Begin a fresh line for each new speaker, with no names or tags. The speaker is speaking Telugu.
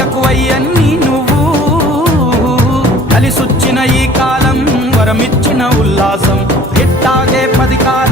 ఎక్కువయ్యన్ని అయ్యకు నువ్వు. కలిసొచ్చిన ఈ కాలం వరమిచ్చిన ఉల్లాసం. ఎట్టాగే పది కాలం